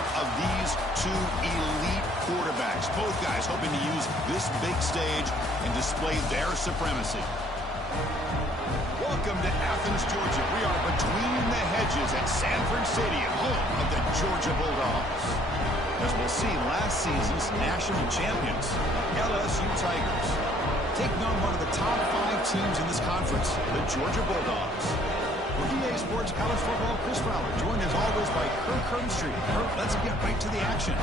matchup of these two elite quarterbacks. Both guys hoping to use this big stage and display their supremacy. Welcome to Athens, Georgia. We are between the hedges at Sanford Stadium, home of the Georgia Bulldogs. As we'll see, last season's national champions, LSU Tigers, taking on one of the top 5 teams in this conference, the Georgia Bulldogs. For EA Sports College Football, Chris Fowler, joined as always by Kirk Herbstreit. Kirk, let's get right to the action.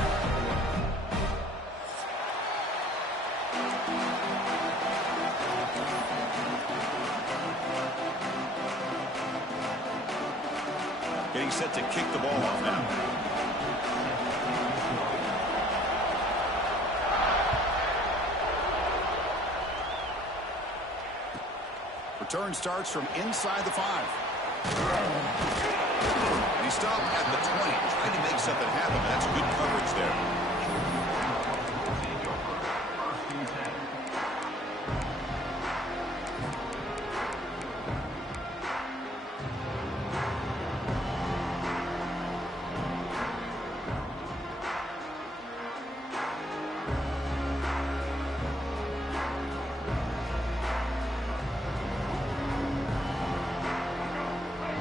Getting set to kick the ball off now. Return starts from inside the 5. And he stopped at the 20, trying to make something happen. That's good coverage there.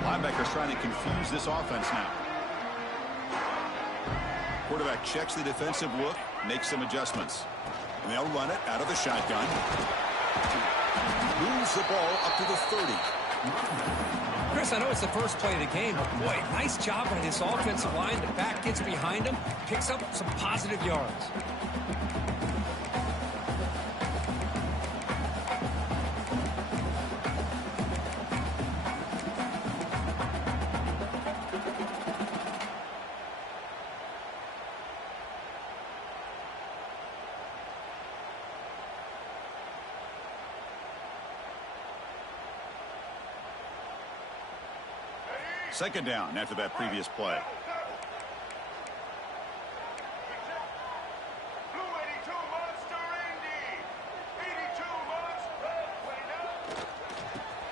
Linebackers trying to confuse this offense now. Quarterback checks the defensive look, makes some adjustments. And they'll run it out of the shotgun. Moves the ball up to the 30. Chris, I know it's the first play of the game, but boy, nice job by this offensive line. The back gets behind him, picks up some positive yards. Second down after that previous play.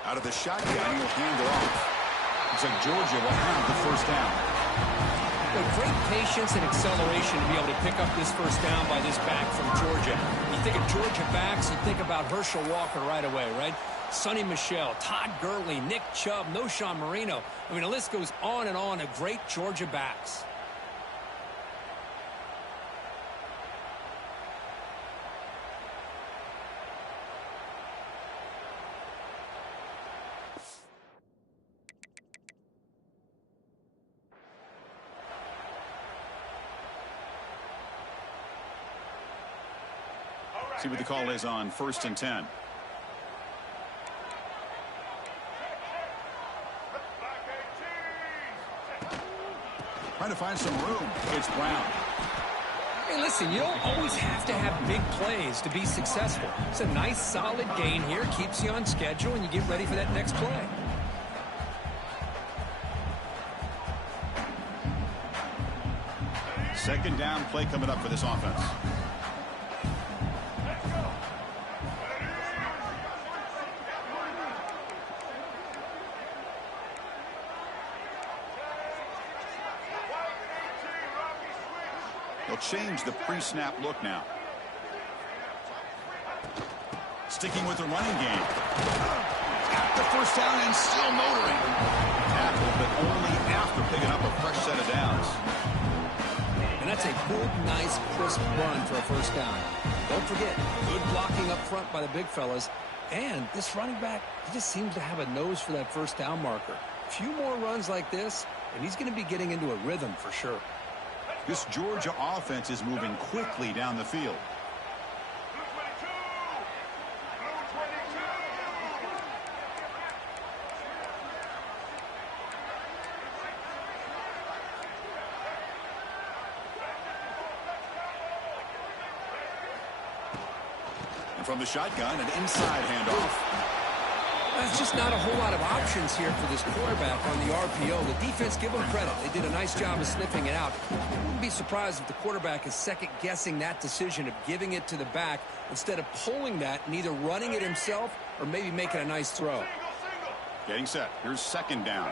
Out of the shotgun, he'll hand it off. Looks like Georgia will have the first down. With great patience and acceleration to be able to pick up this first down by this back from Georgia. You think of Georgia backs, you think about Herschel Walker right away, right? Sonny Michel, Todd Gurley, Nick Chubb, Noshawn Marino. I mean, the list goes on and on of great Georgia backs. See what the call is on 1st and 10. Trying to find some room. It's Brown. Hey, listen, you don't always have to have big plays to be successful. It's a nice, solid gain here. Keeps you on schedule, and you get ready for that next play. Second down play coming up for this offense. They'll change the pre-snap look now. Sticking with the running game. Got the first down and still motoring. Tackle, but only after picking up a fresh set of downs. And that's a good, nice, crisp run for a first down. Don't forget, good blocking up front by the big fellas. And this running back, he just seems to have a nose for that first down marker. A few more runs like this, and he's going to be getting into a rhythm for sure. This Georgia offense is moving quickly down the field. And from the shotgun, an inside handoff. There's just not a whole lot of options here for this quarterback on the RPO. The defense, give them credit. They did a nice job of sniffing it out. I wouldn't be surprised if the quarterback is second-guessing that decision of giving it to the back instead of pulling that and either running it himself or maybe making a nice throw. Getting set. Here's second down.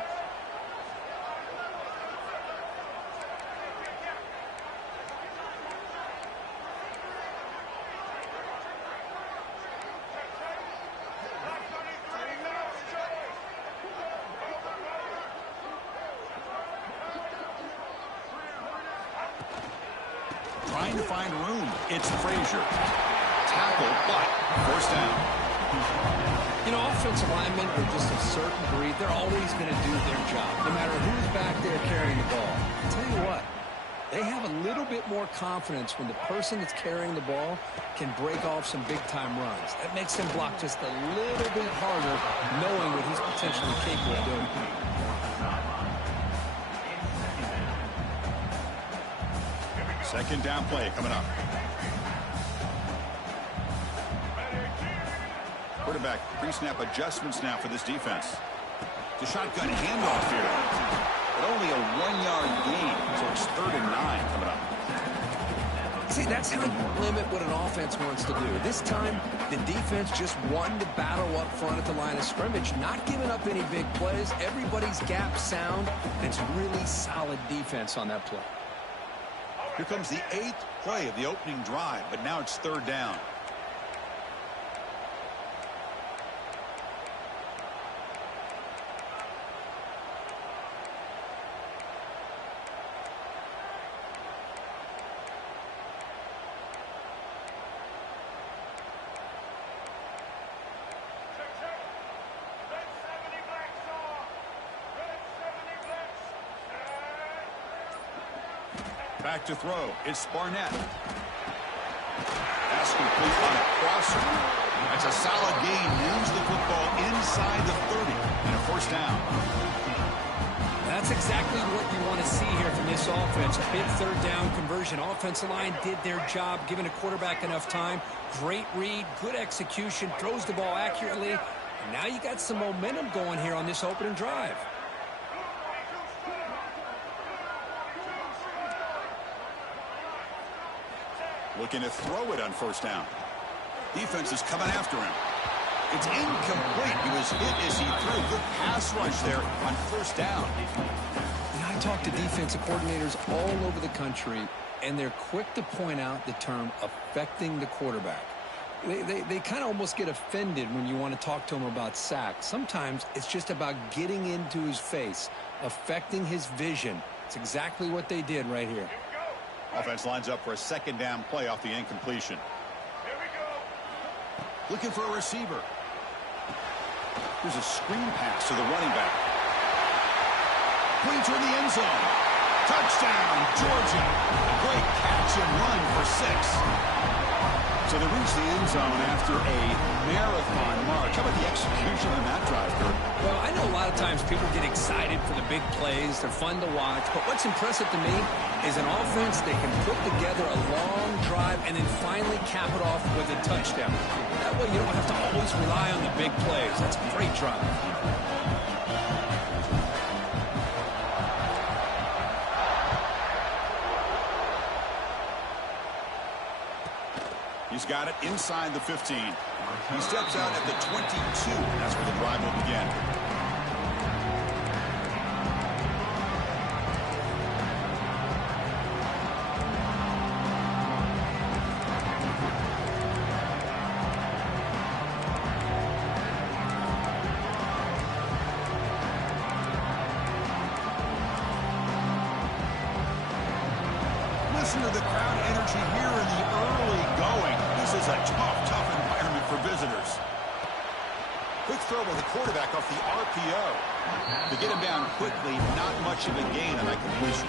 trying to find room. It's Frazier. Tackle, but first down. You know, offensive linemen are just a certain breed. They're always going to do their job, no matter who's back there carrying the ball. I'll tell you what, they have a little bit more confidence when the person that's carrying the ball can break off some big-time runs. That makes them block just a little bit harder, knowing what he's potentially capable of doing. Second down play coming up. Quarterback pre-snap adjustments now for this defense. The shotgun handoff here. But only a 1-yard gain, so it's 3rd and 9 coming up. See, that's how you limit what an offense wants to do. This time, the defense just wanted to battle up front at the line of scrimmage, not giving up any big plays. Everybody's gap sound, and it's really solid defense on that play. Here comes the 8th play of the opening drive, but now it's 3rd down. Back to throw. It's Barnett. Pass complete on a crosser. That's a solid gain. Moves the football inside the 30 and a first down. That's exactly what you want to see here from this offense. A big 3rd down conversion. Offensive line did their job, giving a quarterback enough time. Great read, good execution, throws the ball accurately. And now you got some momentum going here on this opening drive. Looking to throw it on first down. Defense is coming after him. It's incomplete. He was hit as he threw. Good pass rush there on first down. You know, I talk to defensive coordinators all over the country, and they're quick to point out the term affecting the quarterback. They kind of almost get offended when you want to talk to them about sacks. Sometimes it's just about getting into his face, affecting his vision. It's exactly what they did right here. Offense lines up for a 2nd down play off the incompletion. Here we go. Looking for a receiver. Here's a screen pass to the running back. Pointer in the end zone. Touchdown, Georgia. A great catch and run for 6. So they reach the end zone after a marathon march. How about the execution on that drive, Kurt? Well, I know a lot of times people get excited for the big plays. They're fun to watch. But what's impressive to me is an offense that can put together a long drive and then finally cap it off with a touchdown. That way you don't have to always rely on the big plays. That's a great drive. He's got it inside the 15. He steps out at the 22, and that's where the drive will begin. Listen to the crowd energy here in the early going. This is a tough environment for visitors. Quick throw by the quarterback off the RPO. To get him down quickly, not much of a gain on that completion.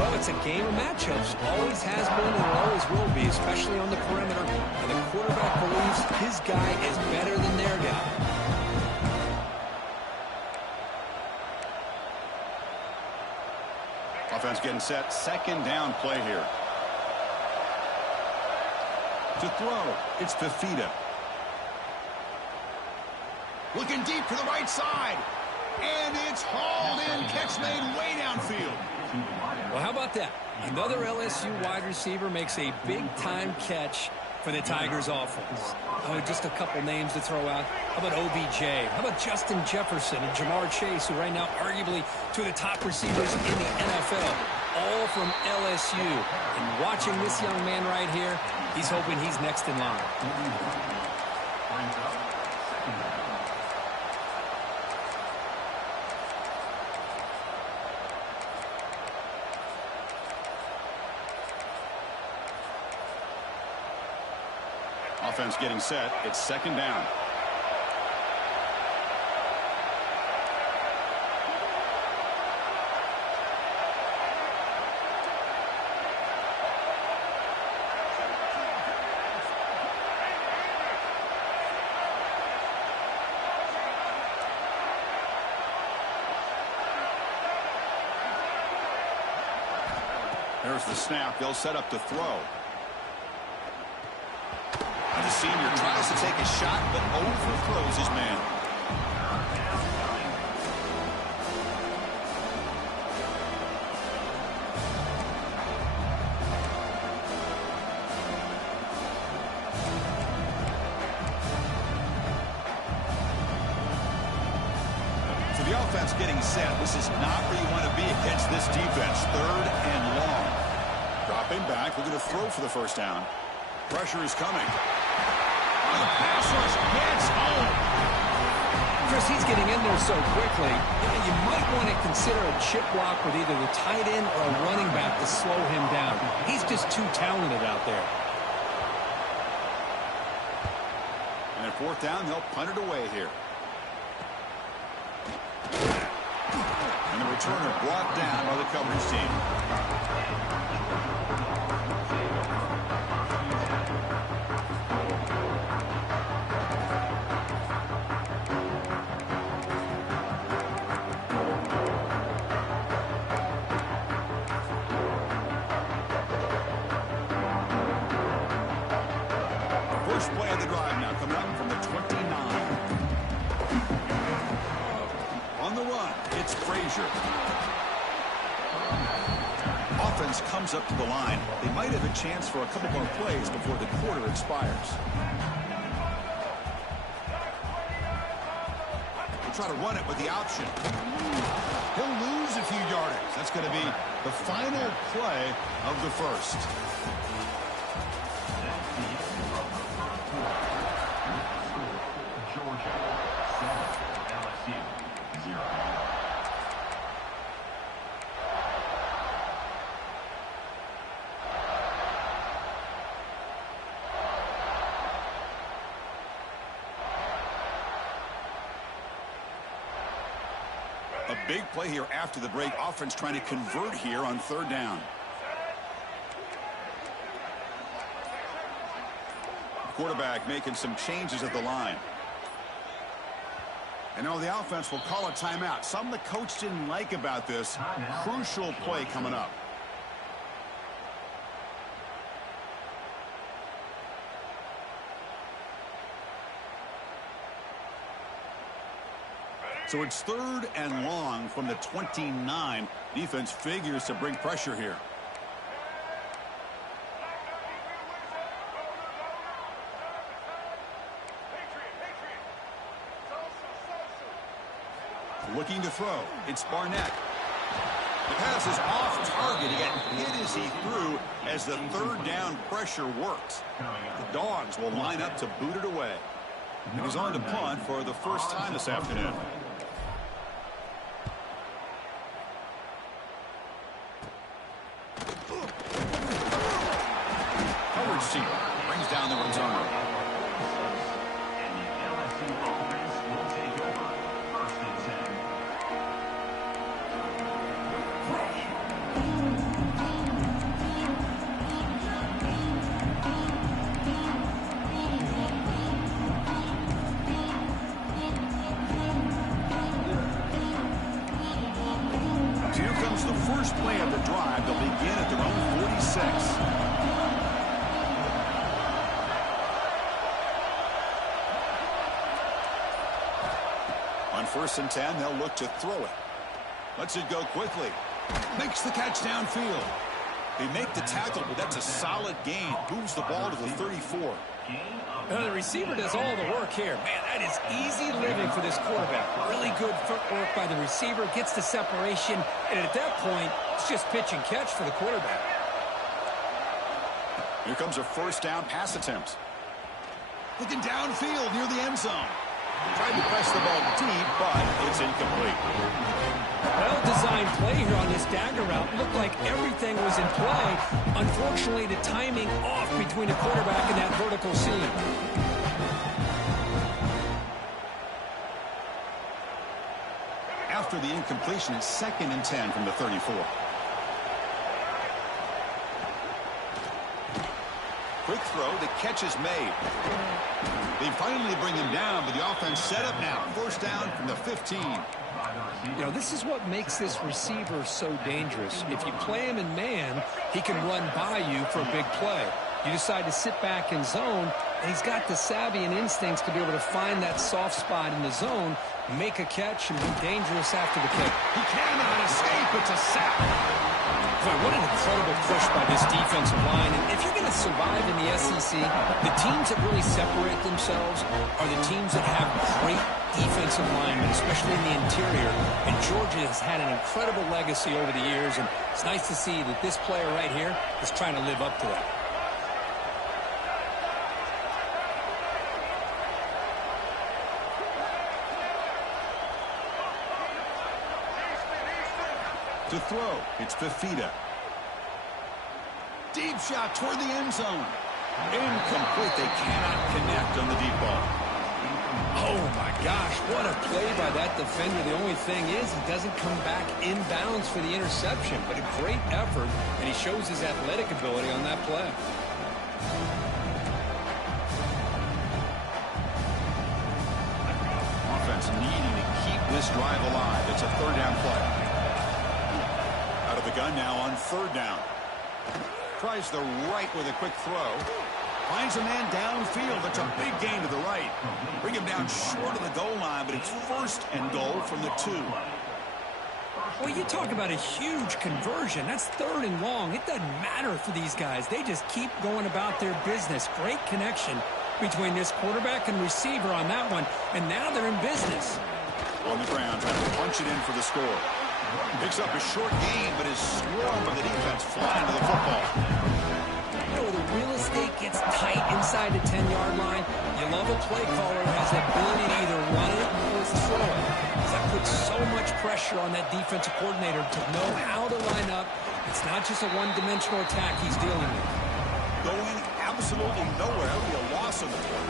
Well, it's a game of matchups. Always has been and always will be, especially on the perimeter. And the quarterback believes his guy is better than their guy. Offense getting set. 2nd down play here. To throw, it's Fifita. Looking deep to the right side. And it's hauled in. Catch made way downfield. Well, how about that? Another LSU wide receiver makes a big-time catch for the Tigers offense. Oh, just a couple names to throw out. How about OBJ? How about Justin Jefferson and Jamar Chase, who right now arguably two of the top receivers in the NFL, all from LSU. And watching this young man right here, he's hoping he's next in line. Offense getting set. It's second down. There's the snap. They'll set up to throw. And the senior tries to take a shot, but overthrows his man. So the offense getting set. This is not where you want to be against this defense. Third and long. Dropping back, looking to throw for the first down. Pressure is coming. Oh, the pass rush gets home. Chris, he's getting in there so quickly. You might want to consider a chip block with either the tight end or a running back to slow him down. He's just too talented out there. And at fourth down, they'll punt it away here. And the returner brought down by the coverage team. First play of the drive now coming up from the 29. On the run, it's Frazier. Offense comes up to the line. They might have a chance for a couple more plays before the quarter expires. We'll try to run it with the option. He'll lose a few yardage. That's going to be the final play of the first. A big play here after the break. Offense trying to convert here on third down. Quarterback making some changes at the line. And now the offense will call a timeout. Something the coach didn't like about this. Crucial play coming up. So it's third and long from the 29. Defense figures to bring pressure here. Looking to throw. It's Barnett. The pass is off target. He got hit as he threw as the third down pressure works. The Dogs will line up to boot it away. And he's on to punt for the first time this afternoon. Coverage team brings down the returner. So here comes the first play of the drive. They'll begin at their own 46. On 1st and 10, they'll look to throw it. Lets it go quickly. Makes the catch downfield. They make the tackle, but that's a solid gain. Moves the ball to the 34. The receiver does all the work here. Man, that is easy living for this quarterback. Really good footwork by the receiver. Gets the separation. And at that point, it's just pitch and catch for the quarterback. Here comes a first down pass attempt. Looking downfield near the end zone. Tried to press the ball deep, but it's incomplete. Well-designed play here on this dagger route. Looked like everything was in play. Unfortunately, the timing off between the quarterback and that vertical seam. After the incompletion, it's 2nd and 10 from the 34. Quick throw, the catch is made. They finally bring him down, but the offense set up now. 1st down from the 15. You know, this is what makes this receiver so dangerous. If you play him in man, he can run by you for a big play. You decide to sit back in zone, and he's got the savvy and instincts to be able to find that soft spot in the zone, make a catch, and be dangerous after the kick. He cannot escape. It's a sack. Boy, what an incredible push by this defensive line. And if you're going to survive in the SEC, the teams that really separate themselves are the teams that have great defensive linemen, especially in the interior. And Georgia has had an incredible legacy over the years, and it's nice to see that this player right here is trying to live up to that. To throw, it's Fifita. Deep shot toward the end zone. Incomplete. They cannot connect on the deep ball. Oh, my gosh. What a play by that defender. The only thing is he doesn't come back inbounds for the interception, but a great effort, and he shows his athletic ability on that play. Offense needing to keep this drive alive. It's a 3rd down play. Out of the gun now on 3rd down. Tries the right with a quick throw. Finds a man downfield. It's a big gain to the right. Bring him down short of the goal line, but it's 1st and goal from the 2. Well, you talk about a huge conversion. That's 3rd and long. It doesn't matter for these guys. They just keep going about their business. Great connection between this quarterback and receiver on that one, and now they're in business. On the ground, trying to punch it in for the score. Picks up a short gain, but is swarmed by the defense flying to the football. You know, the real estate gets tight inside the 10-yard line. You love a play caller who has the ability to either run it or throw it. That puts so much pressure on that defensive coordinator to know how to line up. It's not just a one-dimensional attack he's dealing with. Going absolutely nowhere. That would be a loss of the play.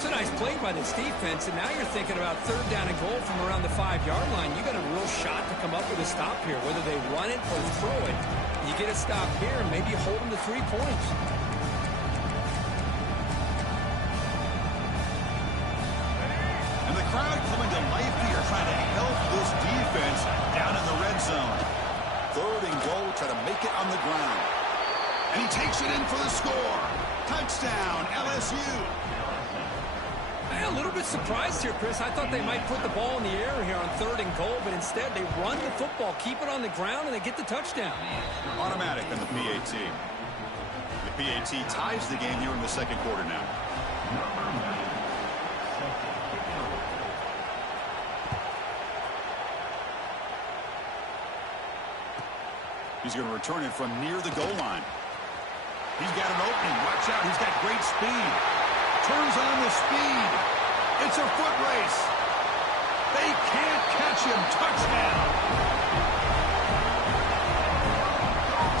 It's a nice play by this defense, and now you're thinking about 3rd down and goal from around the 5-yard line. You got a real shot to come up with a stop here, whether they run it or throw it. You get a stop here, and maybe you hold them to 3 points. And the crowd coming to life here, trying to help this defense down in the red zone. 3rd and goal, try to make it on the ground. And he takes it in for the score. Touchdown, LSU. A little bit surprised here, Chris. I thought they might put the ball in the air here on 3rd and goal, but instead they run the football, keep it on the ground, and they get the touchdown. Automatic on the PAT. The PAT ties the game here in the 2nd quarter now. He's going to return it from near the goal line. He's got an opening. Watch out. He's got great speed. Turns on the speed. It's a foot race. They can't catch him. Touchdown.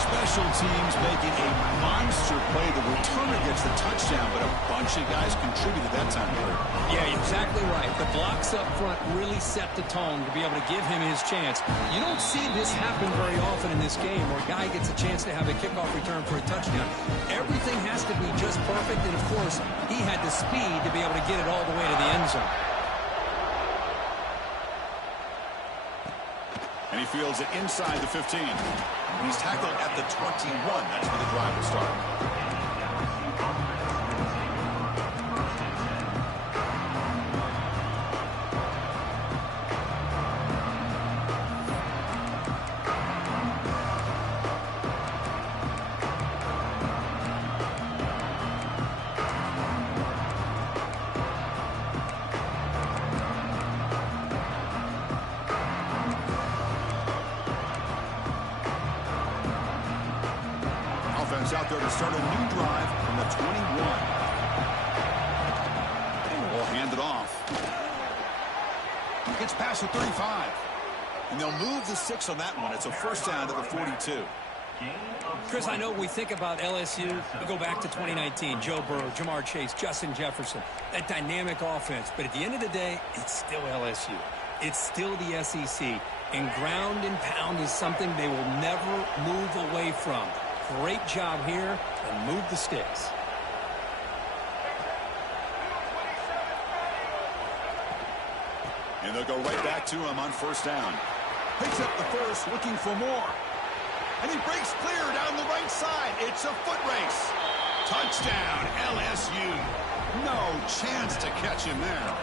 Special teams making a monster play. The returner gets the touchdown, but a bunch of guys contributed that time. Yeah, exactly right. The blocks up front really set the tone to be able to give him his chance. You don't see this happen very often in this game where a guy gets a chance to have a kickoff return for a touchdown. Everything has to be just perfect, and of course, he had the speed to be able to get it all the way to the end zone. And he fields it inside the 15. He's tackled at the 21. That's where the drive will start. Out there to start a new drive from the 21. Well, he hand it off. Gets past the 35. And they'll move the 6 on that one. It's a first down to the 42. Chris, I know we think about LSU. We go back to 2019. Joe Burrow, Jamar Chase, Justin Jefferson. That dynamic offense. But at the end of the day, it's still LSU. It's still the SEC. And ground and pound is something they will never move away from. Great job here, and move the sticks. And they'll go right back to him on first down. Picks up the first, looking for more. And he breaks clear down the right side. It's a foot race. Touchdown, LSU. No chance to catch him there.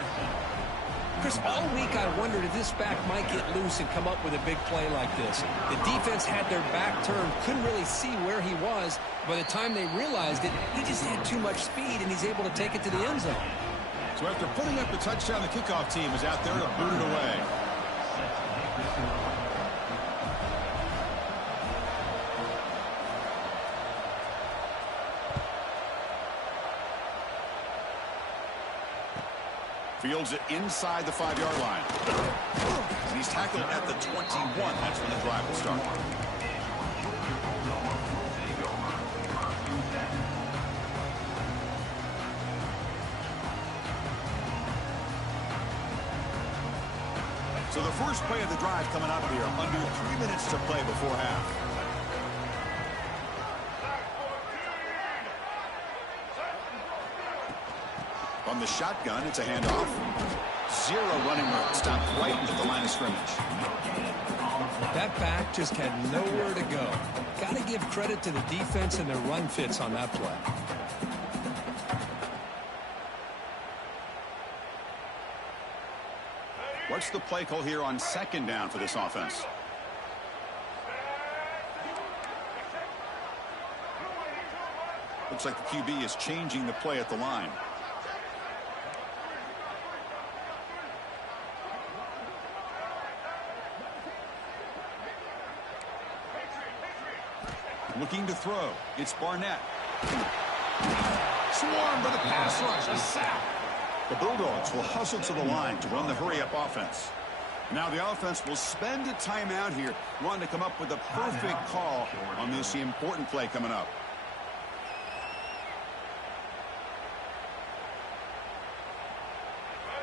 Chris, all week I wondered if this back might get loose and come up with a big play like this. The defense had their back turned, couldn't really see where he was. By the time they realized it, he just had too much speed, and he's able to take it to the end zone. So after putting up the touchdown, the kickoff team is out there to boot it away. Fields it inside the 5-yard line. And he's tackled at the 21. That's when the drive will start. So the first play of the drive coming up here. Under 3 minutes to play before half. From the shotgun, it's a handoff. 0 running room. Stopped right at the line of scrimmage. That back just had nowhere to go. Got to give credit to the defense and their run fits on that play. What's the play call here on second down for this offense? Looks like the QB is changing the play at the line. Looking to throw. It's Barnett. Swarmed by the pass rush. A sack. The Bulldogs will hustle to the line to run the hurry-up offense. Now the offense will spend a timeout here, wanting to come up with a perfect call on this important play coming up.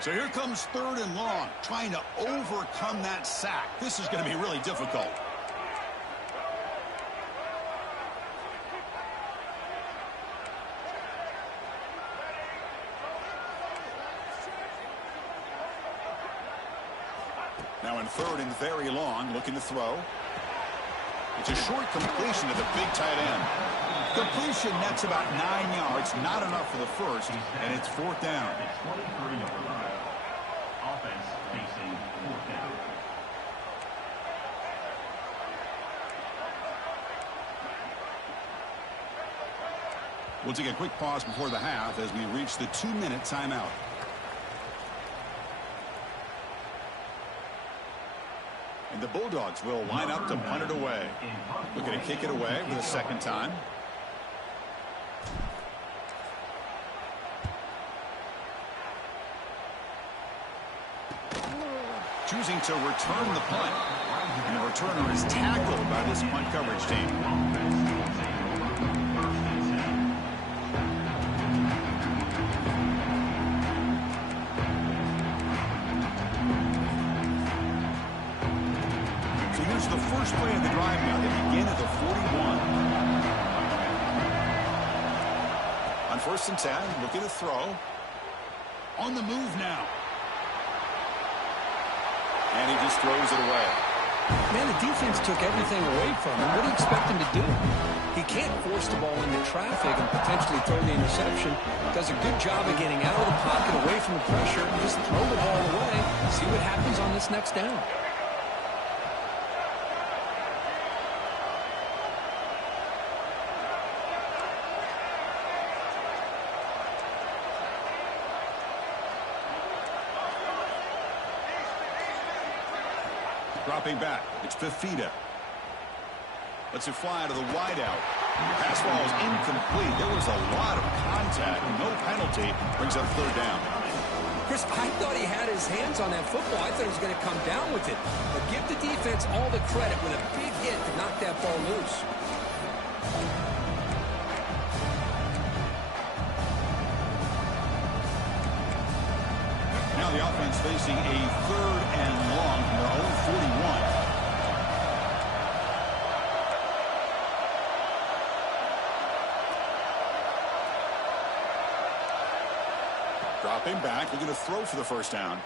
So here comes 3rd and long, trying to overcome that sack. This is going to be really difficult. Now in 3rd and very long, looking to throw. It's a short completion to the big tight end. Completion nets about 9 yards, not enough for the first, and it's 4th down. Offense facing 4th down. We'll take a quick pause before the half as we reach the 2-minute timeout. And the Bulldogs will line up to punt it away. Looking to kick it away for the second time. Choosing to return the punt. And the returner is tackled by this punt coverage team. The first play of the drive now. They begin at the 41. On 1st and 10, looking to throw. On the move now. And he just throws it away. Man, the defense took everything away from him. What do you expect him to do? He can't force the ball into traffic and potentially throw the interception. Does a good job of getting out of the pocket, away from the pressure, and just throw the ball away. See what happens on this next down. Dropping back, it's Fifita. Lets it fly to the wideout. Pass ball is incomplete. There was a lot of contact. No penalty. Brings up 3rd down. Chris, I thought he had his hands on that football. I thought he was going to come down with it. But give the defense all the credit with a big hit to knock that ball loose. Now the offense facing a 3rd and long from their own 41. Dropping back, looking to throw for the first down.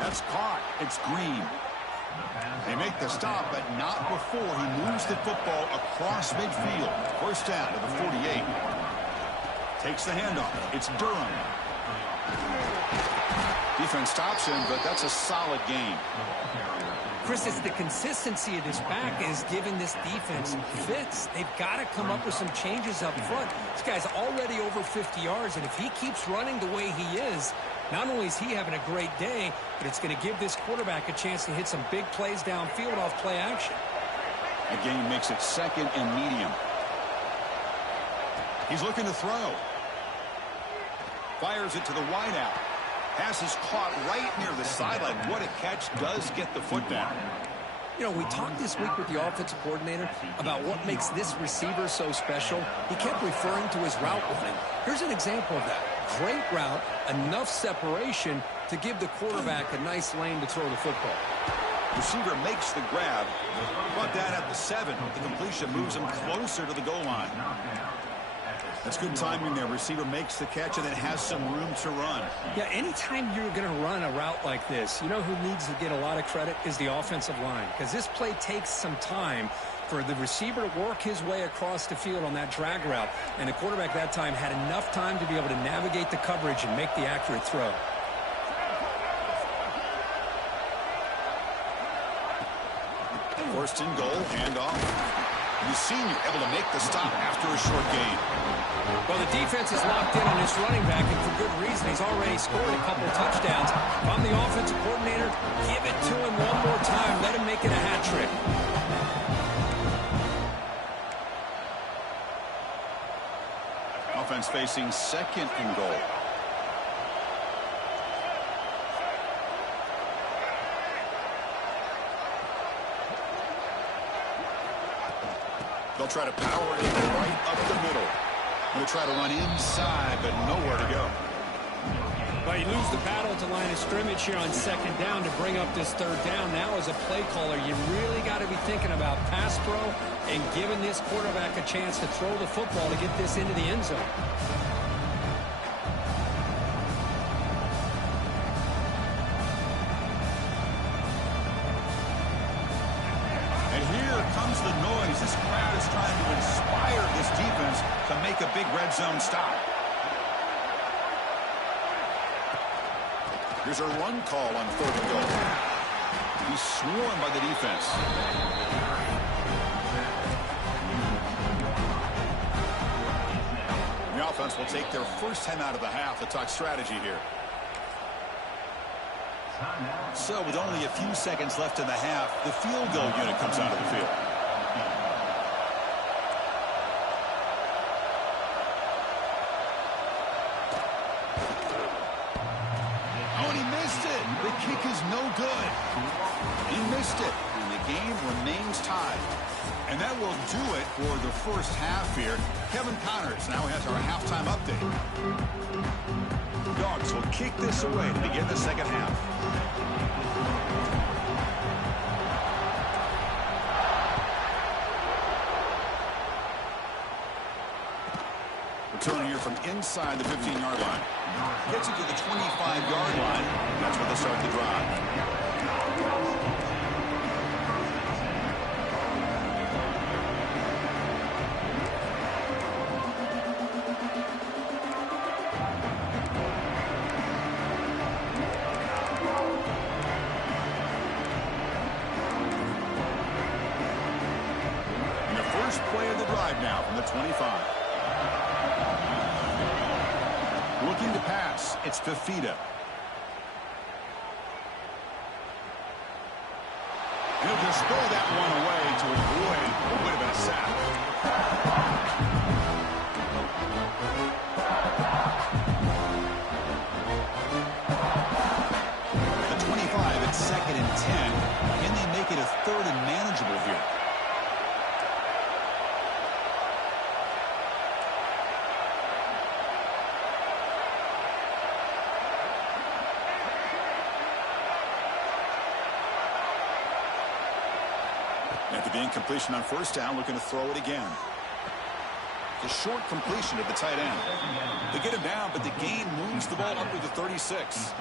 That's caught. It's Green. They make the stop, but not before he moves the football across midfield. First down to the 48. Takes the handoff. It's Durham. Defense stops him, but that's a solid game. Chris, it's the consistency of this back is giving this defense fits. They've got to come up with some changes up front. This guy's already over 50 yards, and if he keeps running the way he is, not only is he having a great day, but it's going to give this quarterback a chance to hit some big plays downfield off play action. That game makes it 2nd and medium. He's looking to throw. Fires it to the wideout. Pass is caught right near the sideline. What a catch. Does get the foot down. You know, we talked this week with the offensive coordinator about what makes this receiver so special. He kept referring to his route running. Here's an example of that. Great route, enough separation to give the quarterback a nice lane to throw the football. Receiver makes the grab. Brought that at the 7. The completion moves him closer to the goal line. That's good timing there. Receiver makes the catch and then has some room to run. Yeah, anytime you're going to run a route like this, you know who needs to get a lot of credit is the offensive line. Because this play takes some time for the receiver to work his way across the field on that drag route. And the quarterback that time had enough time to be able to navigate the coverage and make the accurate throw. First and goal, handoff. Senior able to make the stop after a short gain. Well, the defense is locked in on this running back, and for good reason. He's already scored a couple touchdowns. If I'm the offensive coordinator, give it to him one more time. Let him make it a hat trick. Offense facing 2nd and goal. They'll try to power it right up the middle. They'll try to run inside, but nowhere to go. Well, you lose the battle to line of scrimmage here on 2nd down to bring up this 3rd down. Now, as a play caller, you really got to be thinking about pass pro and giving this quarterback a chance to throw the football to get this into the end zone. Comes the noise. This crowd is trying to inspire this defense to make a big red zone stop. Here's a run call on 3rd and goal. He's swarmed by the defense. The offense will take their first time out of the half to talk strategy here. So with only a few seconds left in the half, the field goal unit comes out of the field. Oh, and he missed it. The kick is no good. He missed it, and the game remains tied. And that will do it for the first half here. Kevin Connors now has our halftime update. Dogs will kick this away to begin the 2nd half. Return here from inside the 15-yard line. Gets it to the 25-yard line. That's where they start the drive. First play of the drive now from the 25. Looking to pass, it's Fifita. He'll just throw that one away to avoid what would have been a sack. After the incompletion on first down, looking to throw it again. The short completion to the tight end. They get him down, but the gain moves the ball up to the 36.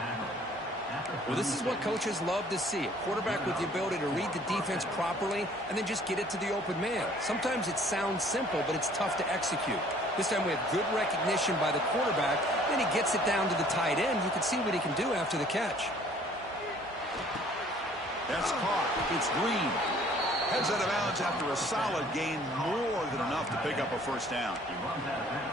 Well, this is what coaches love to see. A quarterback with the ability to read the defense properly and then just get it to the open man. Sometimes it sounds simple, but it's tough to execute. This time we have good recognition by the quarterback. Then he gets it down to the tight end. You can see what he can do after the catch. That's caught. It's Green. Heads out of bounds after a solid gain, more than enough to pick up a first down.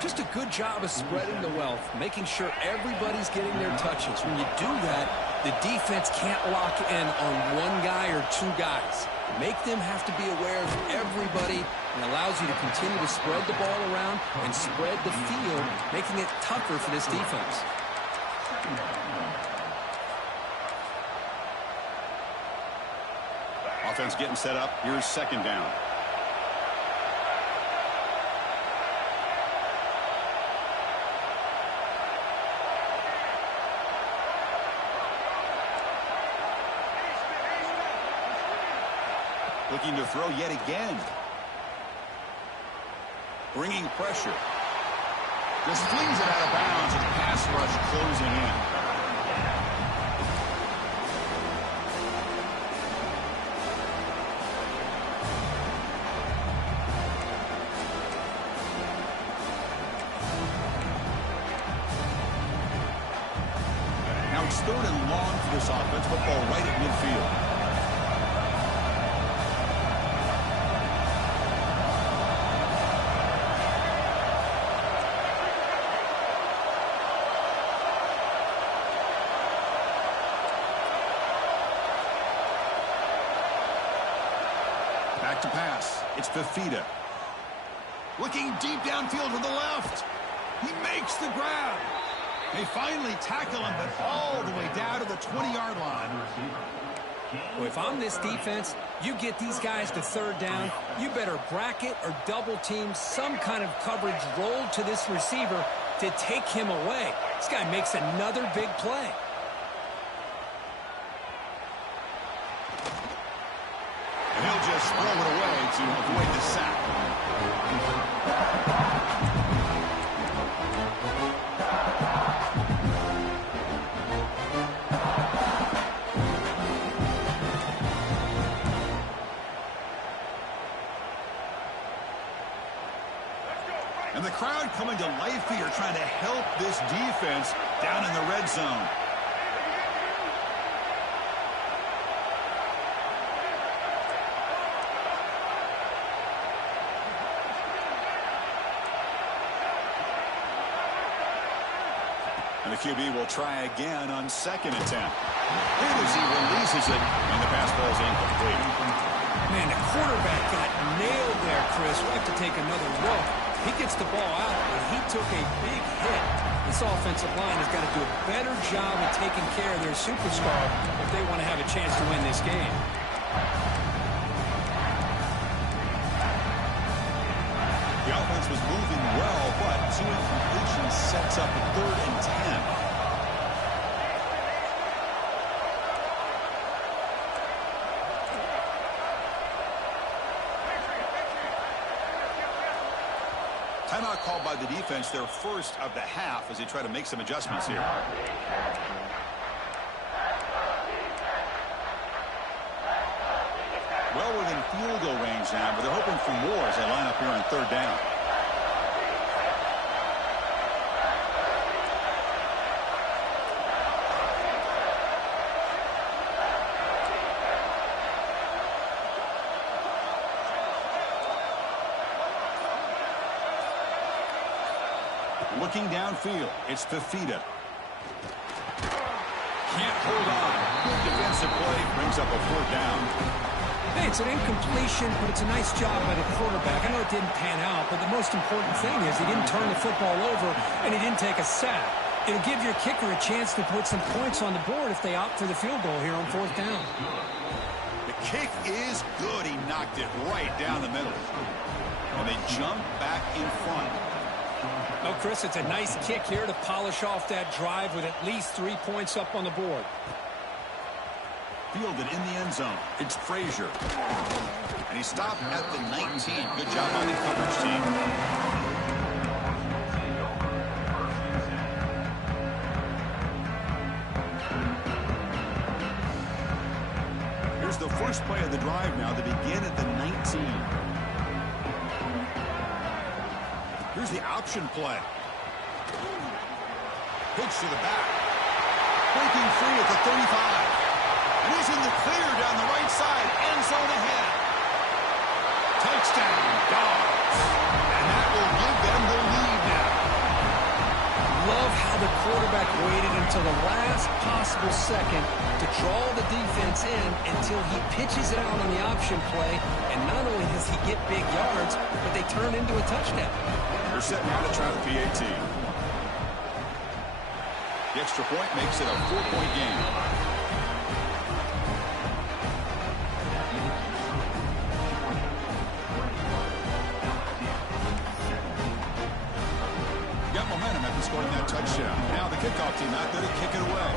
Just a good job of spreading the wealth, making sure everybody's getting their touches. When you do that, the defense can't lock in on one guy or two guys. Make them have to be aware of everybody, and allows you to continue to spread the ball around and spread the field, making it tougher for this defense. Offense getting set up. Here's second down. Looking to throw yet again. Bringing pressure. Just flings it out of bounds as pass rush closing in. Now it's third and long for this offense. Football right at midfield. Back to pass. It's Fifita. Looking deep downfield to the left. He makes the grab. They finally tackle him, but all the way down to the 20-yard line. Well, if I'm this defense, you get these guys to third down, you better bracket or double team some kind of coverage rolled to this receiver to take him away. This guy makes another big play. And he'll just throw it away to avoid the sack. And the crowd coming to life here, trying to help this defense down in the red zone. And the QB will try again on second attempt. And as he releases it, and the pass ball is incomplete. Man, the quarterback got nailed there, Chris. We'll have to take another look. He gets the ball out, but he took a big hit. This offensive line has got to do a better job of taking care of their superstar if they want to have a chance to win this game. The offense was moving well, but two incompletions sets up a 3rd and 10. Timeout called by the defense, their first of the half, as they try to make some adjustments here. Well within field goal range now, but they're hoping for more as they line up here on 3rd down. Looking downfield, it's Fifita. Can't hold on. Good defensive play, brings up a 4th down. Hey, it's an incompletion, but it's a nice job by the quarterback. I know it didn't pan out, but the most important thing is he didn't turn the football over and he didn't take a sack. It'll give your kicker a chance to put some points on the board if they opt for the field goal here on 4th down. The kick is good. He knocked it right down the middle. And they jump back in front. No, Chris, it's a nice kick here to polish off that drive with at least 3 points up on the board. Fielded in the end zone. It's Frazier. And And he stopped at the 19. Good job by the coverage team. Here's the first play of the drive now. They begin at the 19. Here's the option play. Pitch to the back. Breaking free at the 35. And he's in the clear down the right side. End zone ahead. Touchdown, Dogs. And that will give them the lead now. Love how the quarterback waited until the last possible second to draw the defense in until he pitches it out on the option play. And not only does he get big yards, but they turn into a touchdown. They're set now to try the PAT. The extra point makes it a 4-point game. Got momentum after scoring that touchdown. Now the kickoff team out there to kick it away.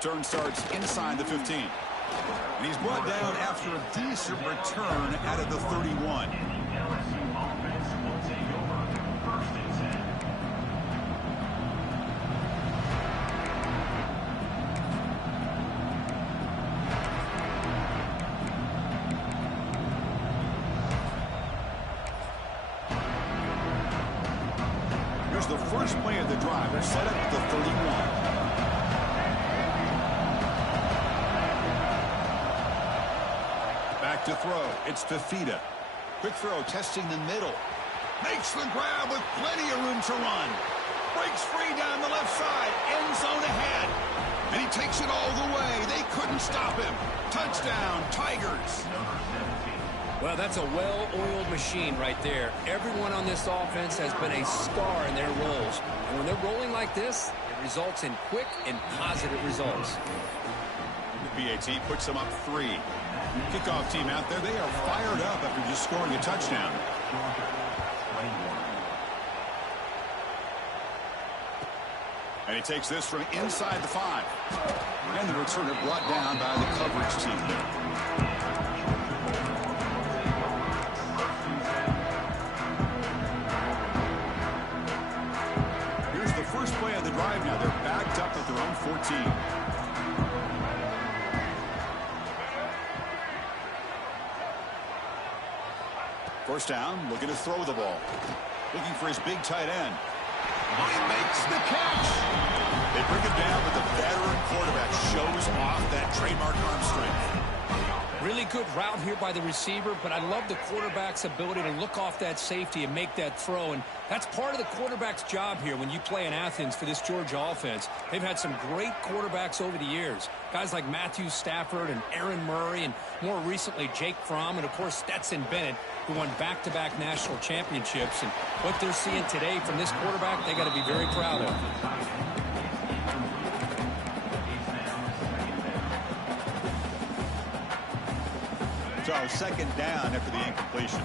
Turn starts inside the 15. And he's brought down after a decent return out of the 31. LSU offense will take over 1st and 10. Here's the first play of the drive. They're set up at the 31. Back to throw. It's Fifita. Quick throw, testing the middle. Makes the grab with plenty of room to run. Breaks free down the left side. End zone ahead. And he takes it all the way. They couldn't stop him. Touchdown, Tigers. Well, that's a well-oiled machine right there. Everyone on this offense has been a star in their roles. And when they're rolling like this, it results in quick and positive results. The PAT puts them up 3. Kickoff team out there, they are fired up after just scoring a touchdown. And he takes this from inside the 5. And the returner brought down by the coverage team there. Here's the first play of the drive now. They're backed up at their own 14. First down, looking to throw the ball. Looking for his big tight end. He makes the catch. They bring him down, but the veteran quarterback shows off that trademark arm strength. Really good route here by the receiver, but I love the quarterback's ability to look off that safety and make that throw. And that's part of the quarterback's job here when you play in Athens for this Georgia offense. They've had some great quarterbacks over the years. Guys like Matthew Stafford and Aaron Murray, and more recently Jake Fromm, and of course Stetson Bennett, who won back-to-back national championships. And what they're seeing today from this quarterback, they got to be very proud of. So second down after the incompletion.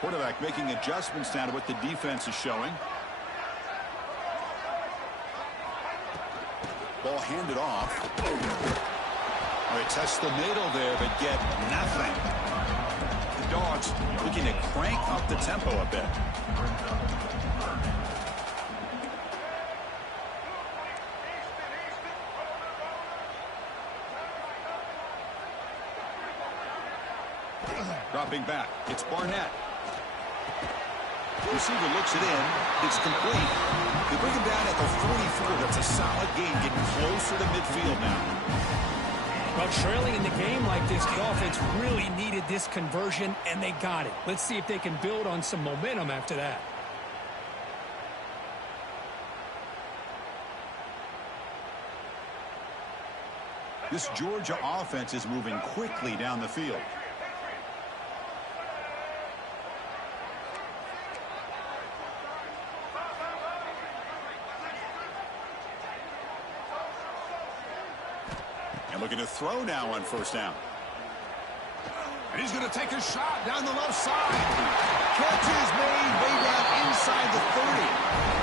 Quarterback making adjustments now to what the defense is showing. Ball handed off. They test the middle there, but get nothing. The Dogs looking to crank up the tempo a bit. Dropping back, it's Barnett. Receiver looks it in. It's complete. They bring him down at the 44. That's a solid gain, getting closer to midfield now. Well, trailing in the game like this, the offense really needed this conversion, and they got it. Let's see if they can build on some momentum after that. This Georgia offense is moving quickly down the field. Looking to throw now on first down. And he's going to take a shot down the left side. Catch is made way down inside the 30.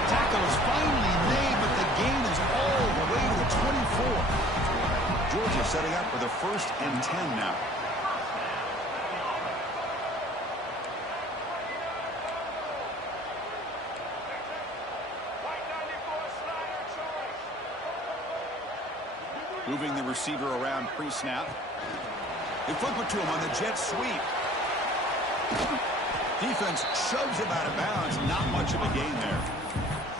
Tackle is finally made, but the gain is all the way to the 24. Georgia setting up for the 1st and 10 now. Moving the receiver around pre-snap. They flip it to him on the jet sweep. Defense shoves him out of bounds. Not much of a gain there.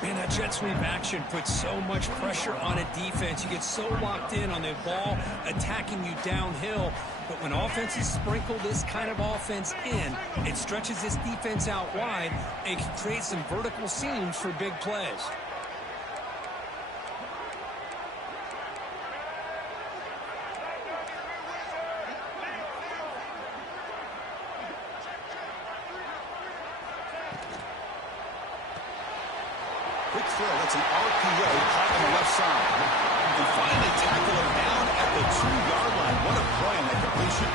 Man, that jet sweep action puts so much pressure on a defense. You get so locked in on the ball attacking you downhill. But when offenses sprinkle this kind of offense in, it stretches this defense out wide and can create some vertical seams for big plays. Quick throw. That's an RPO caught on the left side. And finally tackle him down at the 2-yard line. What a play on that completion.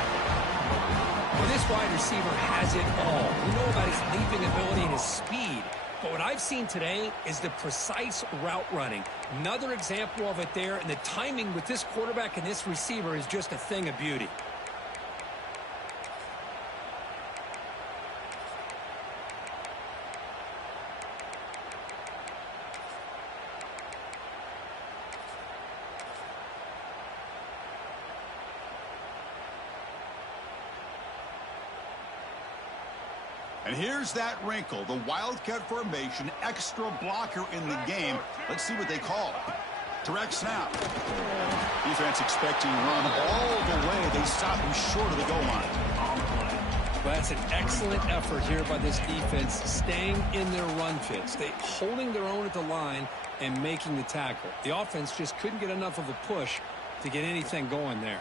Well, this wide receiver has it all. We know about his leaping ability and his speed. But what I've seen today is the precise route running. Another example of it there. And the timing with this quarterback and this receiver is just a thing of beauty. And here's that wrinkle, the Wildcat formation, extra blocker in the game. Let's see what they call. Direct snap. Defense expecting run all the way. They stop him short of the goal line. Well, that's an excellent effort here by this defense, staying in their run fits. They holding their own at the line and making the tackle. The offense just couldn't get enough of a push to get anything going there.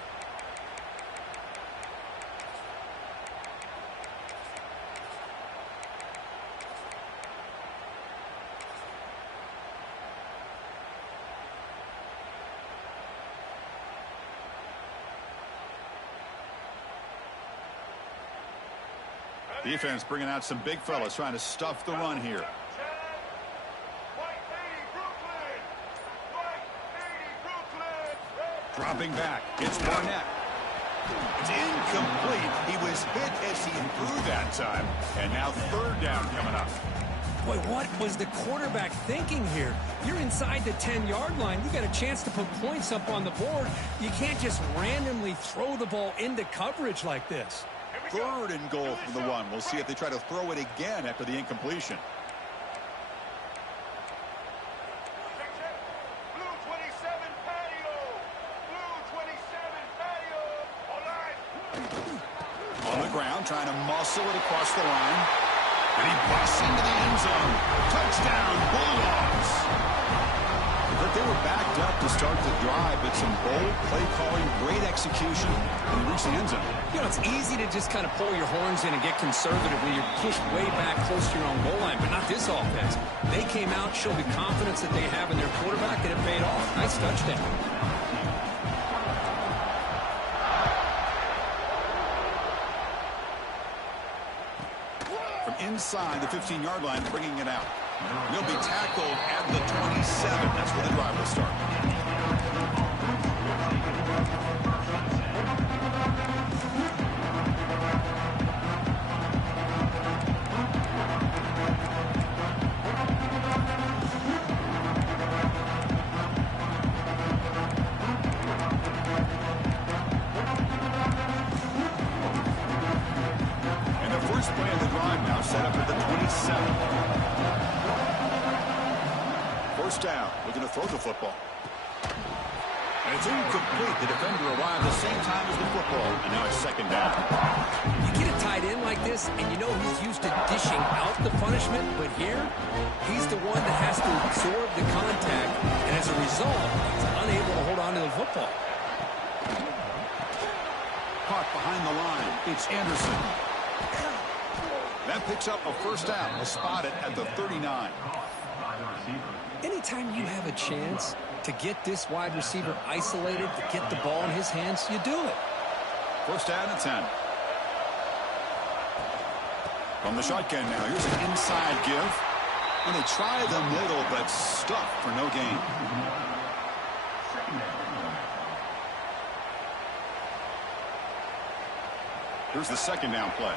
Defense bringing out some big fellas trying to stuff the run here. Dropping back. It's Barnett. It's incomplete. He was hit as he threw that time. And now 3rd down coming up. Boy, what was the quarterback thinking here? You're inside the 10-yard line. You got a chance to put points up on the board. You can't just randomly throw the ball into coverage like this. 3rd and goal from the 1. We'll see if they try to throw it again after the incompletion. Blue 27 patio. Blue 27 patio. On the ground, trying to muscle it across the line. And he busts into the end zone. Touchdown, Bulldogs. But they were backed up to start the drive, but some bold play calling, great execution, and they reached the end zone. You know, it's easy to just kind of pull your horns in and get conservative when you're pushed way back close to your own goal line, but not this offense. They came out, showed the confidence that they have in their quarterback, and it paid off. Nice touchdown. From inside the 15-yard line, bringing it out. He'll be tackled at the 27. That's where the drive will start. And the first play of the drive now set up at the 27. First down, looking to throw the football. And it's incomplete. The defender arrived the same time as the football. And now it's 2nd down. You get a tight end like this, and you know he's used to dishing out the punishment, but here, he's the one that has to absorb the contact, and as a result, he's unable to hold on to the football. Caught behind the line. It's Anderson. That picks up a first down. We'll spot it at the 39. Anytime you have a chance to get this wide receiver isolated, to get the ball in his hands, you do it. First down and 10. From the shotgun now. Here's an inside give. And they try the middle, but stuffed for no gain. Here's the second down play.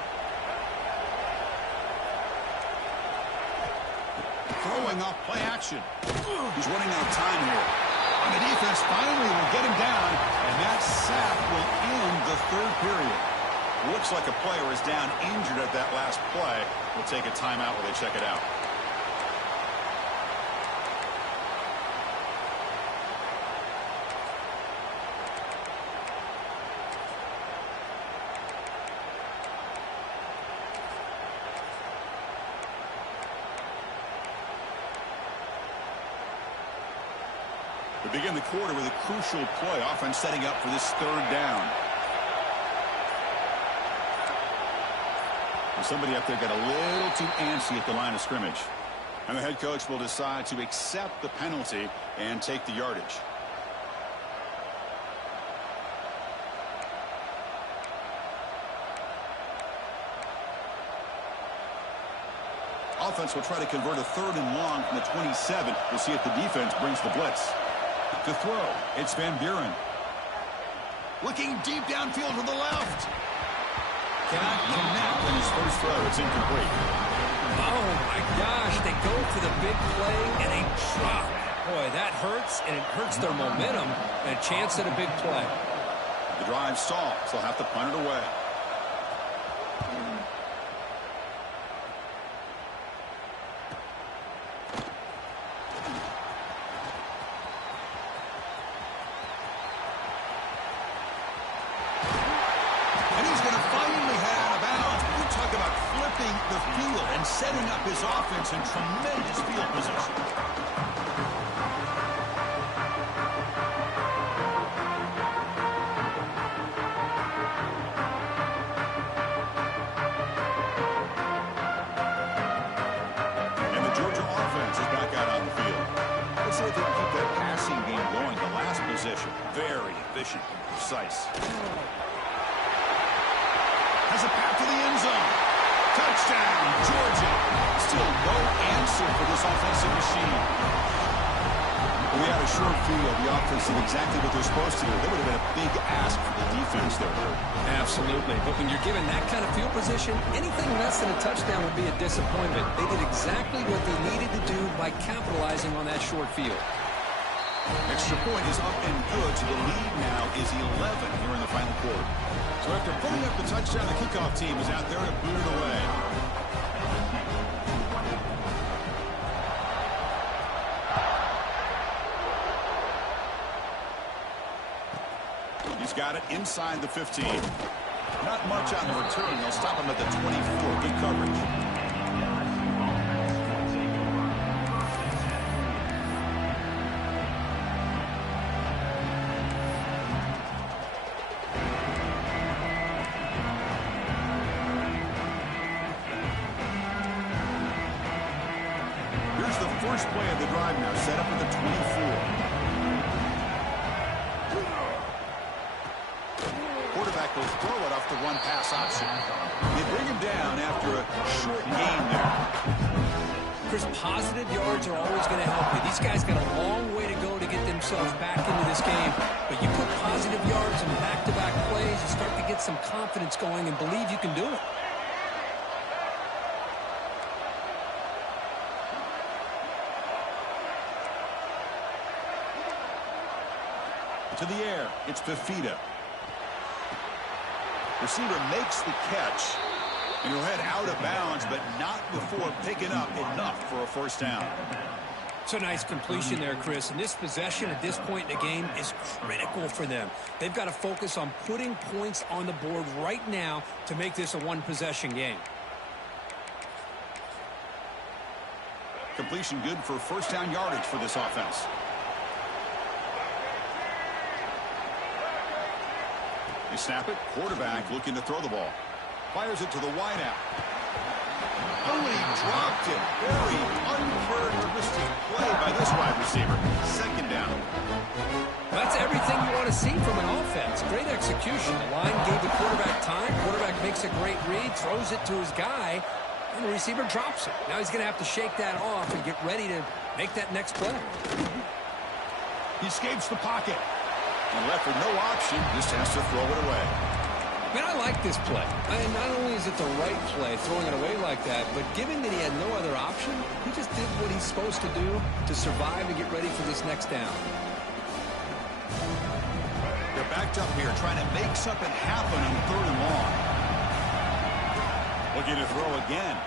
Throwing off play action. He's running out of time here. And the defense finally will get him down, and that sack will end the third period. Looks like a player is down injured at that last play. We'll take a timeout while they check it out. We begin the quarter with a crucial play. Offense setting up for this third down. And somebody up there got a little too antsy at the line of scrimmage. And the head coach will decide to accept the penalty and take the yardage. Offense will try to convert a third and long from the 27. We'll see if the defense brings the blitz. To throw, it's Van Buren. Looking deep downfield to the left. Cannot connect on his first throw. It's incomplete. Oh, my gosh. They go for the big play, and they drop. Boy, that hurts, and it hurts their momentum and a chance at a big play. The drive stalls. They'll have to punt it away. The field and setting up his offense in tremendous field position. And the Georgia offense is back out on the field. Let's see if they can keep that passing game going. The last possession, very efficient and precise. Has a path to the end zone. Touchdown, Georgia. Still no answer for this offensive machine. We had a short field. The offense did exactly what they're supposed to do. That would have been a big ask for the defense there. Absolutely. But when you're given that kind of field position, anything less than a touchdown would be a disappointment. They did exactly what they needed to do by capitalizing on that short field. Extra point is up and good. So the lead now is 11 here in the final quarter. So after putting up the touchdown, the kickoff team is out there to boot it away. He's got it inside the 15. Not much on the return. They'll stop him at the 24. Good coverage. First play of the drive now, set up at the 24. Quarterback will throw it off the run-pass option. They bring him down after a short gain there. Chris, positive yards are always going to help you. These guys got a long way to go to get themselves back into this game. But you put positive yards in back-to-back plays, you start to get some confidence going and believe you can do it. To the air, it's Fifita. Receiver makes the catch, and he'll head out of bounds, but not before picking up enough for a first down. It's a nice completion there, Chris, and this possession at this point in the game is critical for them. They've got to focus on putting points on the board right now to make this a one-possession game. Completion good for first down yardage for this offense. They snap it. Quarterback looking to throw the ball. Fires it to the wideout. Oh, he dropped it. Very uncharacteristic play by this wide receiver. Second down. That's everything you want to see from an offense. Great execution. The line gave the quarterback time. Quarterback makes a great read, throws it to his guy, And the receiver drops it. Now he's going to have to shake that off and get ready to make that next play. He escapes the pocket. And left with no option, just has to throw it away. Man, I like this play. And not only is it the right play, throwing it away like that, but given that he had no other option, he just did what he's supposed to do to survive and get ready for this next down. They're backed up here, trying to make something happen on 3rd and long. Looking to throw again.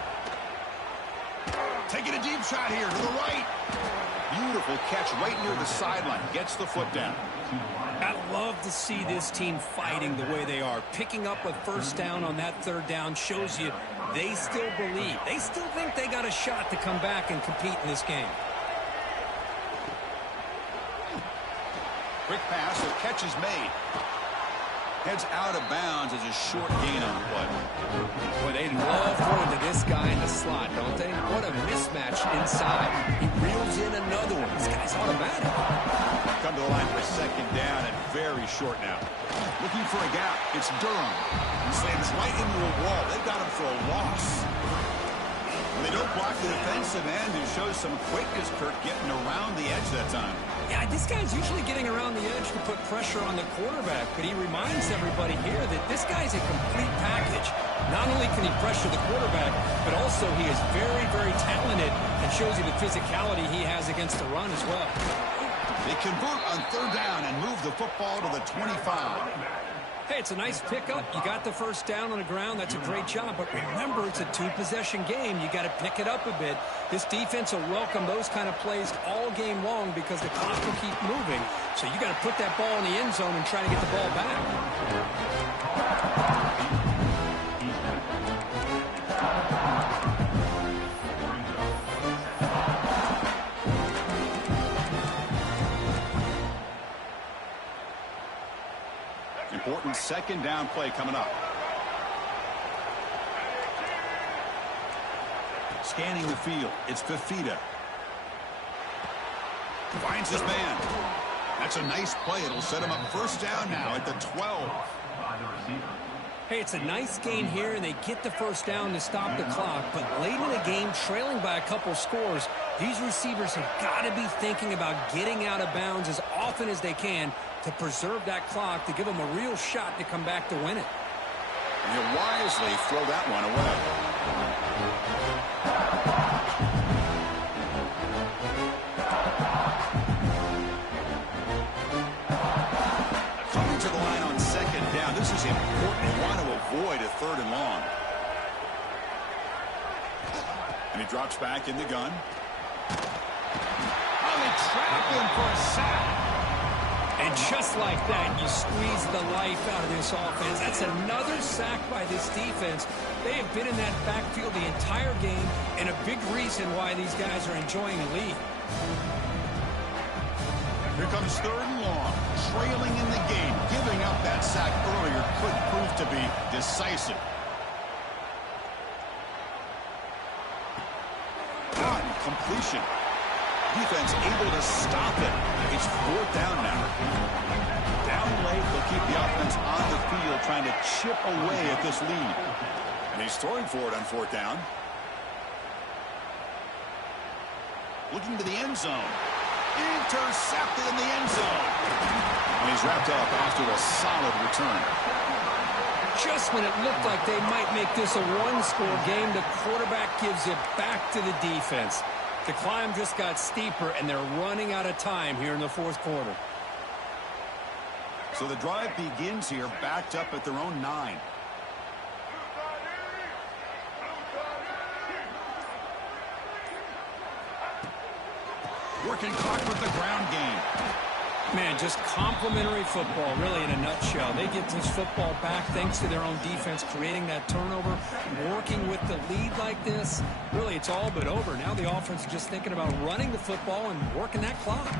Taking a deep shot here to the right. Beautiful catch right near the sideline. Gets the foot down. I love to see this team fighting the way they are. Picking up a first down on that 3rd down shows you they still believe. They still think they got a shot to come back and compete in this game. Quick pass, the catch is made. Heads out of bounds as a short gain on the play. Boy, they love going to this guy in the slot, don't they? What a mismatch inside. He reels in another one. This guy's automatic. Come to the line for 2nd down and very short now. Looking for a gap. It's Durham. He slams right into a wall. They've got him for a loss. When they don't block the defensive end, it shows some quickness, Kirk, getting around the edge that time. Yeah, this guy's usually getting around the edge to put pressure on the quarterback, but he reminds everybody here that this guy's a complete package. Not only can he pressure the quarterback, but also he is very, very talented and shows you the physicality he has against the run as well. They convert on 3rd down and move the football to the 25. Hey, it's a nice pickup. You got the first down on the ground. That's a great job. But remember, it's a 2-possession game. You got to pick it up a bit. This defense will welcome those kind of plays all game long because the clock will keep moving. So you got to put that ball in the end zone and try to get the ball back. Important 2nd down play coming up. Scanning the field. It's Fifita. Finds his man. That's a nice play. It'll set him up 1st down now at the 12. Hey, it's a nice gain here, and they get the first down to stop the clock. But late in the game, trailing by a couple scores, these receivers have got to be thinking about getting out of bounds as often as they can to preserve that clock, to give them a real shot to come back to win it. And he'll wisely throw that one away. Coming to the line on 2nd down. This is important. You want to avoid a 3rd and long. And he drops back in the gun. Oh, they trap him for a sack. And just like that, you squeeze the life out of this offense. That's another sack by this defense. They have been in that backfield the entire game, and a big reason why these guys are enjoying the lead. Here comes 3rd and long. Trailing in the game. Giving up that sack earlier could prove to be decisive. Completion. Defense able to stop it. It's 4th down now. Down late, they'll keep the offense on the field trying to chip away at this lead. And he's throwing for it on 4th down. Looking to the end zone. Intercepted in the end zone. And he's wrapped up after a solid return. Just when it looked like they might make this a one-score game, the quarterback gives it back to the defense. The climb just got steeper, and they're running out of time here in the 4th quarter. So the drive begins here, backed up at their own 9. Working clock with the ground game. Man, just complimentary football, really, in a nutshell. They get this football back thanks to their own defense, creating that turnover, working with the lead like this. Really, it's all but over. Now the offense is just thinking about running the football and working that clock.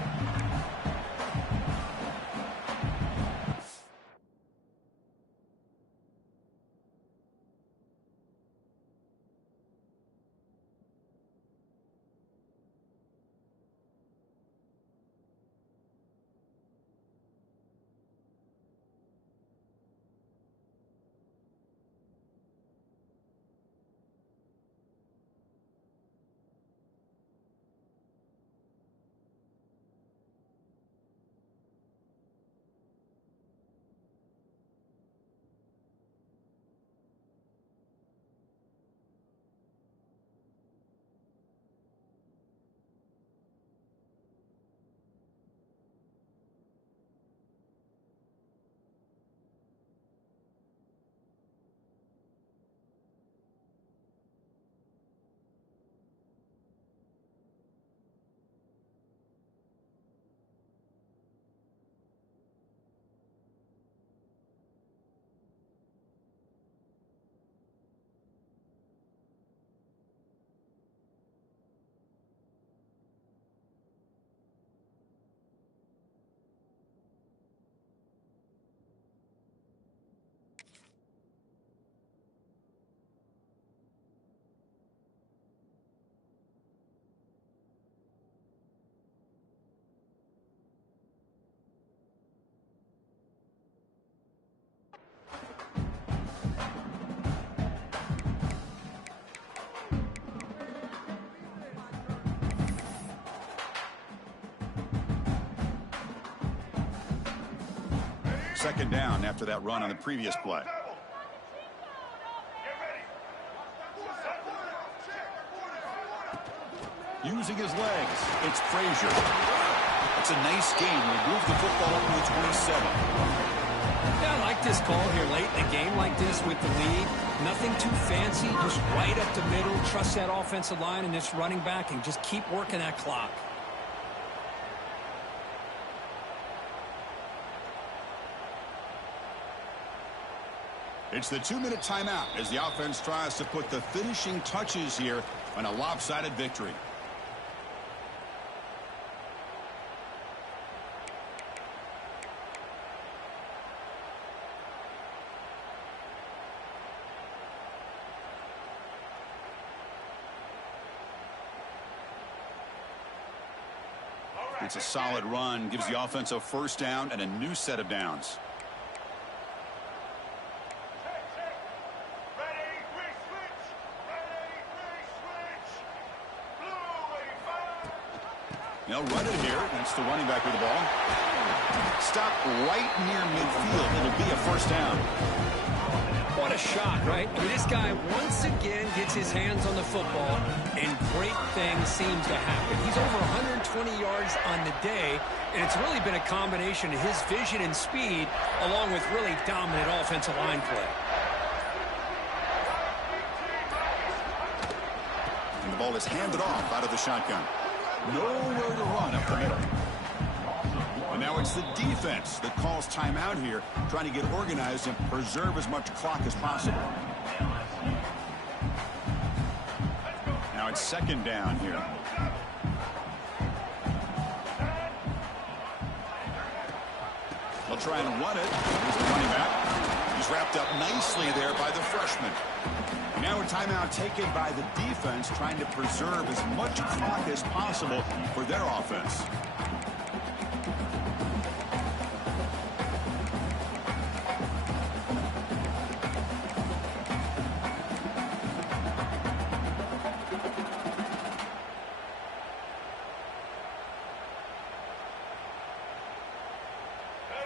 Second down after that run on the previous play. Using his legs, it's Frazier. It's a nice game. We move the football up to the 27. Yeah, I like this call here late in a game like this with the lead. Nothing too fancy, just right up the middle. Trust that offensive line and this running back and just keep working that clock. It's the 2-minute timeout as the offense tries to put the finishing touches here on a lopsided victory. It's a solid run, gives the offense a first down and a new set of downs. They'll run it here. That's the running back with the ball. Stop right near midfield. It'll be a first down. What a shot, right? I mean, this guy once again gets his hands on the football, and great things seem to happen. He's over 120 yards on the day, and it's really been a combination of his vision and speed, along with really dominant offensive line play. And the ball is handed off out of the shotgun. Nowhere to run up the middle. And now it's the defense that calls timeout here, trying to get organized and preserve as much clock as possible. Now it's second down here. They'll try and run it. Here's the running back. He's wrapped up nicely there by the freshman. Now a timeout taken by the defense, trying to preserve as much clock as possible for their offense.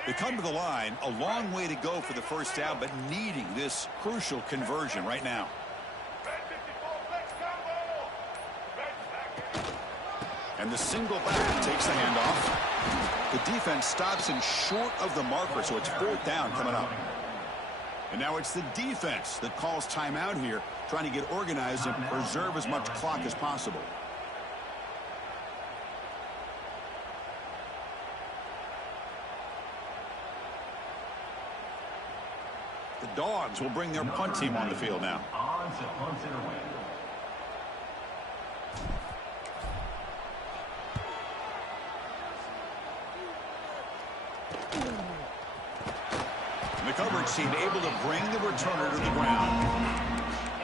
They come to the line, a long way to go for the first down, but needing this crucial conversion right now. And the single back takes the handoff. The defense stops him short of the marker, so it's fourth down coming up. And now it's the defense that calls timeout here, trying to get organized and preserve as much clock as possible. The Dogs will bring their punt team on the field now. On to punt it away. And the coverage team able to bring the returner to the ground.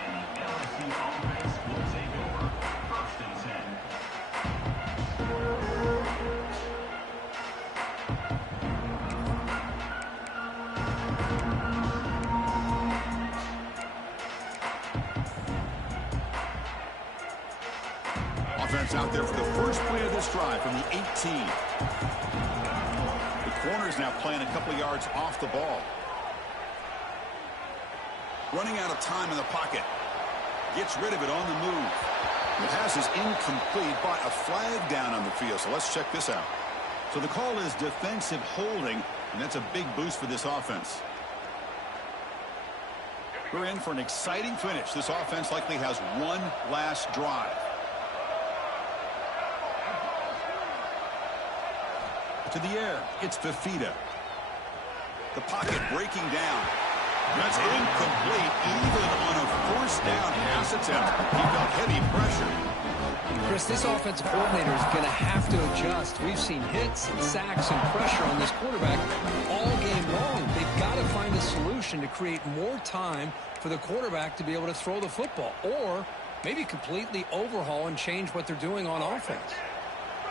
And the LSU offense will take over. First and 10. Offense out there for the first play of this drive from the 18. The corner's now playing a couple yards off the ball. Running out of time in the pocket. Gets rid of it on the move. The pass is incomplete, but a flag down on the field. So let's check this out. So the call is defensive holding, and that's a big boost for this offense. We're in for an exciting finish. This offense likely has one last drive. To the air, it's Fifita. The pocket breaking down. That's incomplete, even on a first down pass attempt. He felt heavy pressure. Chris, this offensive coordinator is going to have to adjust. We've seen hits and sacks and pressure on this quarterback all game long. They've got to find a solution to create more time for the quarterback to be able to throw the football, or maybe completely overhaul and change what they're doing on offense.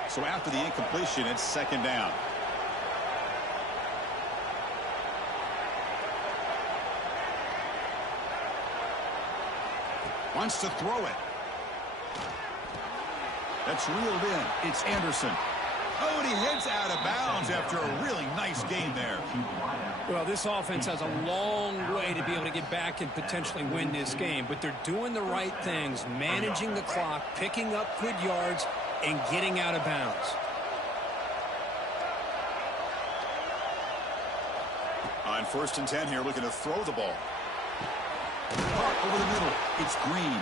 So after the incompletion, it's second down. Wants to throw it. That's reeled in. It's Anderson. Oh, and he heads out of bounds after a really nice game there. Well, this offense has a long way to be able to get back and potentially win this game, but they're doing the right things, managing the clock, picking up good yards, and getting out of bounds. On 1st and 10 here, looking to throw the ball. Caught over the middle. It's Green.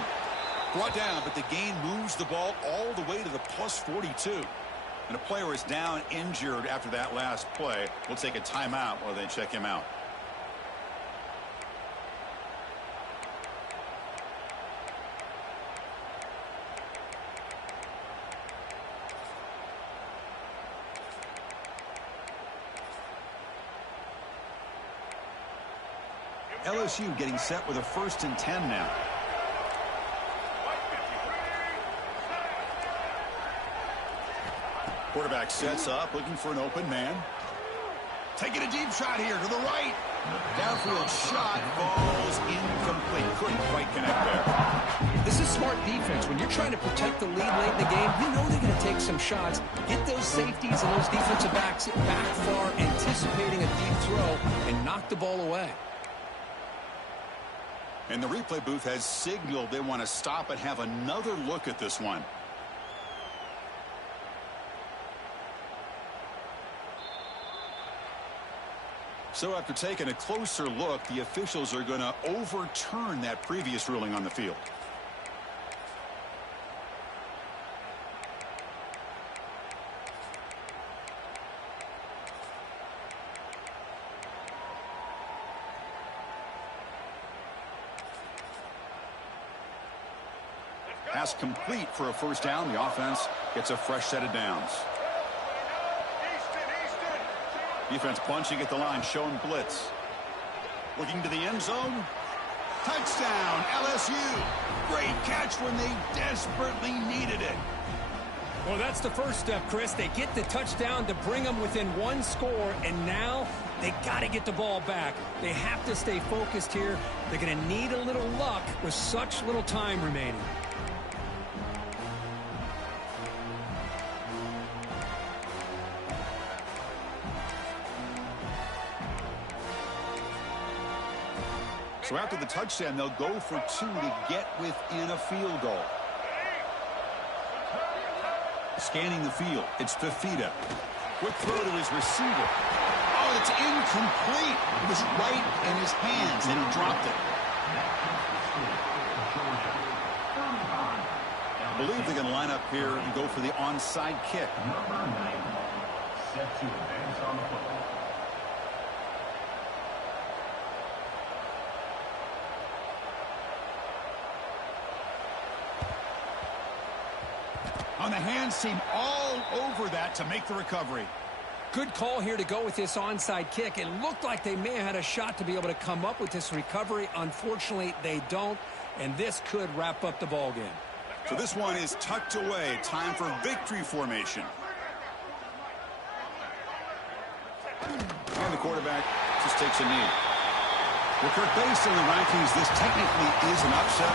Brought down, but the gain moves the ball all the way to the plus 42. And a player is down injured after that last play. We'll take a timeout while they check him out. LSU getting set with a 1st and 10 now. Quarterback sets up, looking for an open man. Taking a deep shot here to the right. Downfield shot falls incomplete. Couldn't quite connect there. This is smart defense. When you're trying to protect the lead late in the game, you know they're going to take some shots. Get those safeties and those defensive backs back far, anticipating a deep throw, and knock the ball away. And the replay booth has signaled they want to stop and have another look at this one. So after taking a closer look, the officials are going to overturn that previous ruling on the field. Pass complete for a 1st down. The offense gets a fresh set of downs. Defense bunching at the line, showing blitz. Looking to the end zone. Touchdown, LSU. Great catch when they desperately needed it. Well, that's the first step, Chris. They get the touchdown to bring them within 1 score, and now they got to get the ball back. They have to stay focused here. They're going to need a little luck with such little time remaining. So after the touchdown, they'll go for 2 to get within a field goal. Scanning the field, it's Fifita. Quick throw to his receiver. Oh, it's incomplete. It was right in his hands, and he dropped it. I believe they're going to line up here and go for the onside kick. Number 90, set to advance on the football. On the hands team all over that to make the recovery. Good call here to go with this onside kick. It looked like they may have had a shot to be able to come up with this recovery. Unfortunately, they don't, and this could wrap up the ball game. So this one is tucked away. Time for victory formation. And the quarterback just takes a knee. Well, Kirk, based on the rankings, this technically is an upset.